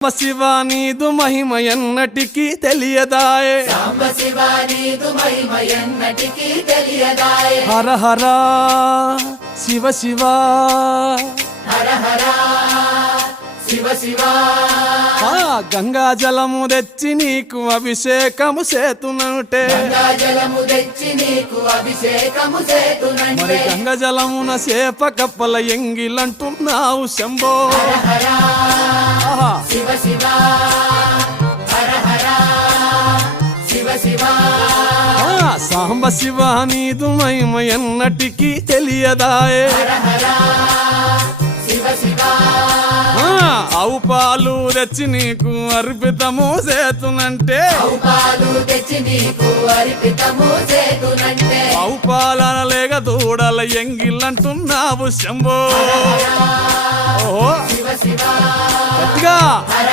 శివ నీదు మహిమ ఎన్నటికీ తెలియదాయే, సాంబ శివ నీదు మహిమ ఎన్నటికీ తెలియదాయే. హర హర శివ శివ, హర హర శివ శివ. గంగా జలము తెచ్చి నీకు అభిషేకము చేతునంటే, గంగా జలము తెచ్చి నీకు అభిషేకము మరి చేతునంటే. గంగ జలమున చేప కప్పల ఎంగిలంటున్నావు శంభో. హర ఆహా. శివ శివ, హర హర శివ శివ. సాంబ శివ నీదు మహిమ ఎన్నటికీ తెలియదాయే, హర హర శివ శివ. ఆవు పాలు తెచ్చి నీకు అర్పితము చేతునంటే, ఆవు పాలు తెచ్చి నీకు అర్పితము చేతునంటే. ఆవు పాలన లేక దూడల ఎంగిలంటున్నావు శంభో. ఓహో శివ శివ, గట్టిగా. హర